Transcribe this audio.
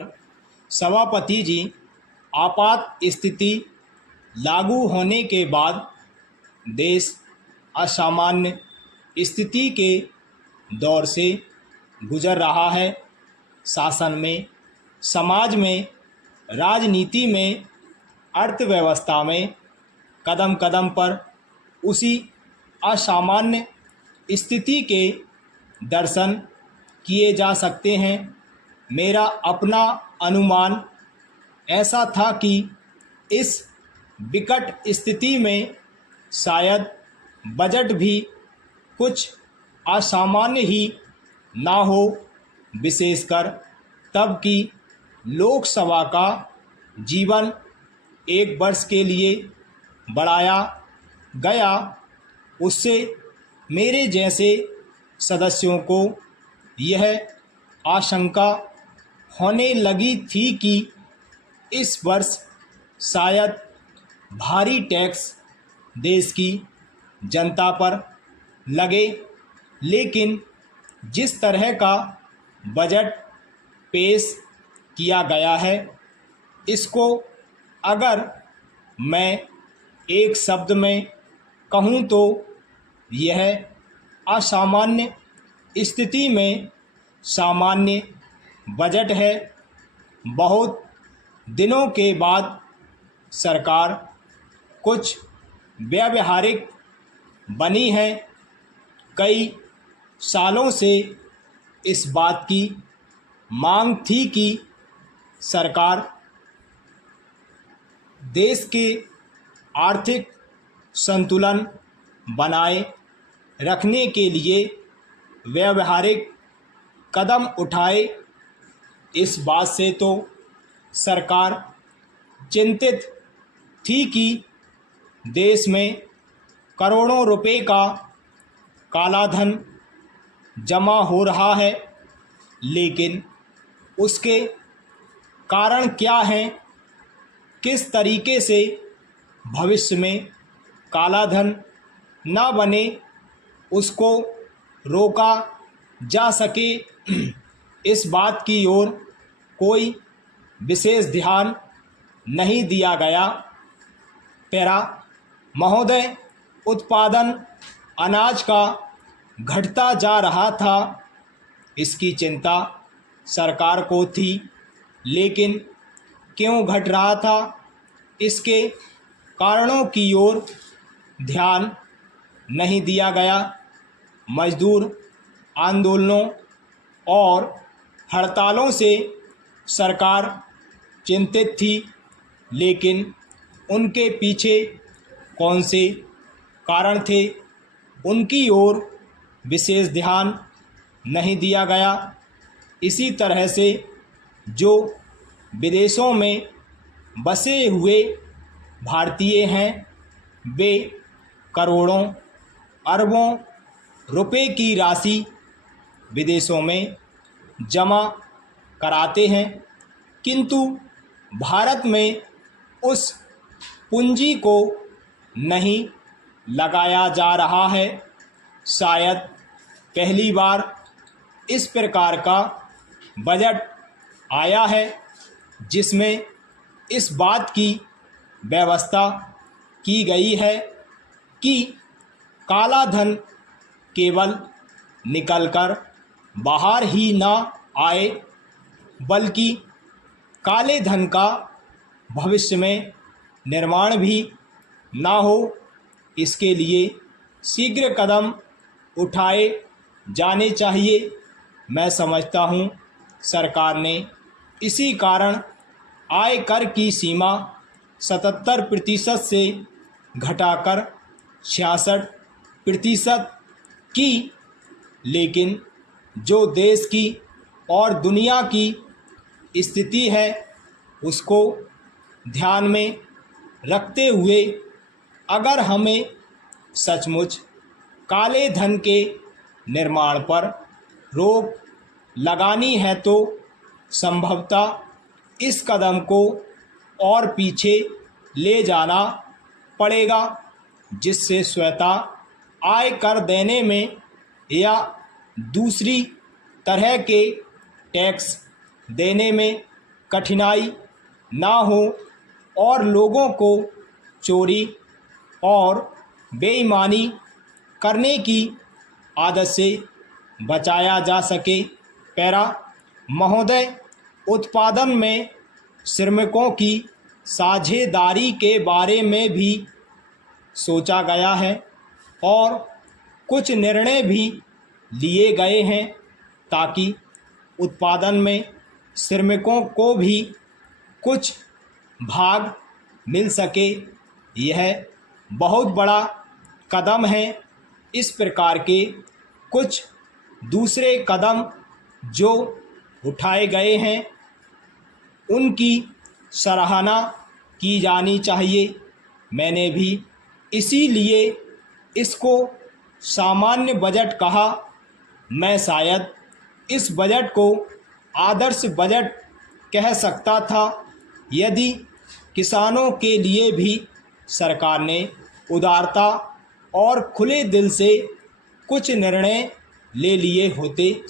सभापति जी, आपात स्थिति लागू होने के बाद देश असामान्य स्थिति के दौर से गुजर रहा है। शासन में, समाज में, राजनीति में, अर्थव्यवस्था में कदम कदम पर उसी असामान्य स्थिति के दर्शन किए जा सकते हैं। मेरा अपना अनुमान ऐसा था कि इस विकट स्थिति में शायद बजट भी कुछ असामान्य ही ना हो, विशेषकर तब कि लोकसभा का जीवन 1 वर्ष के लिए बढ़ाया गया। उससे मेरे जैसे सदस्यों को यह आशंका होने लगी थी कि इस वर्ष शायद भारी टैक्स देश की जनता पर लगे, लेकिन जिस तरह का बजट पेश किया गया है, इसको अगर मैं एक शब्द में कहूँ तो यह असामान्य स्थिति में सामान्य बजट है। बहुत दिनों के बाद सरकार कुछ व्यावहारिक बनी है। कई सालों से इस बात की मांग थी कि सरकार देश के आर्थिक संतुलन बनाए रखने के लिए व्यावहारिक कदम उठाए। इस बात से तो सरकार चिंतित थी कि देश में करोड़ों रुपए का काला धन जमा हो रहा है, लेकिन उसके कारण क्या हैं, किस तरीके से भविष्य में काला धन न बने, उसको रोका जा सके, इस बात की ओर कोई विशेष ध्यान नहीं दिया गया। पैरा महोदय, उत्पादन अनाज का घटता जा रहा था, इसकी चिंता सरकार को थी, लेकिन क्यों घट रहा था, इसके कारणों की ओर ध्यान नहीं दिया गया। मजदूर आंदोलनों और हड़तालों से सरकार चिंतित थी, लेकिन उनके पीछे कौन से कारण थे, उनकी ओर विशेष ध्यान नहीं दिया गया। इसी तरह से जो विदेशों में बसे हुए भारतीय हैं, वे करोड़ों अरबों रुपए की राशि विदेशों में जमा कराते हैं, किंतु भारत में उस पूंजी को नहीं लगाया जा रहा है। शायद पहली बार इस प्रकार का बजट आया है जिसमें इस बात की व्यवस्था की गई है कि काला धन केवल निकलकर बाहर ही ना आए, बल्कि काले धन का भविष्य में निर्माण भी ना हो। इसके लिए शीघ्र कदम उठाए जाने चाहिए। मैं समझता हूँ सरकार ने इसी कारण आयकर की सीमा 77% से घटाकर 66% की, लेकिन जो देश की और दुनिया की स्थिति है उसको ध्यान में रखते हुए अगर हमें सचमुच काले धन के निर्माण पर रोक लगानी है तो संभवतः इस कदम को और पीछे ले जाना पड़ेगा, जिससे स्वतः आय कर देने में या दूसरी तरह के टैक्स देने में कठिनाई ना हो और लोगों को चोरी और बेईमानी करने की आदत से बचाया जा सके। पैरा महोदय, उत्पादन में श्रमिकों की साझेदारी के बारे में भी सोचा गया है और कुछ निर्णय भी लिए गए हैं ताकि उत्पादन में श्रमिकों को भी कुछ भाग मिल सके। यह बहुत बड़ा कदम है। इस प्रकार के कुछ दूसरे कदम जो उठाए गए हैं उनकी सराहना की जानी चाहिए। मैंने भी इसीलिए इसको सामान्य बजट कहा। मैं शायद इस बजट को आदर्श बजट कह सकता था यदि किसानों के लिए भी सरकार ने उदारता और खुले दिल से कुछ निर्णय ले लिए होते।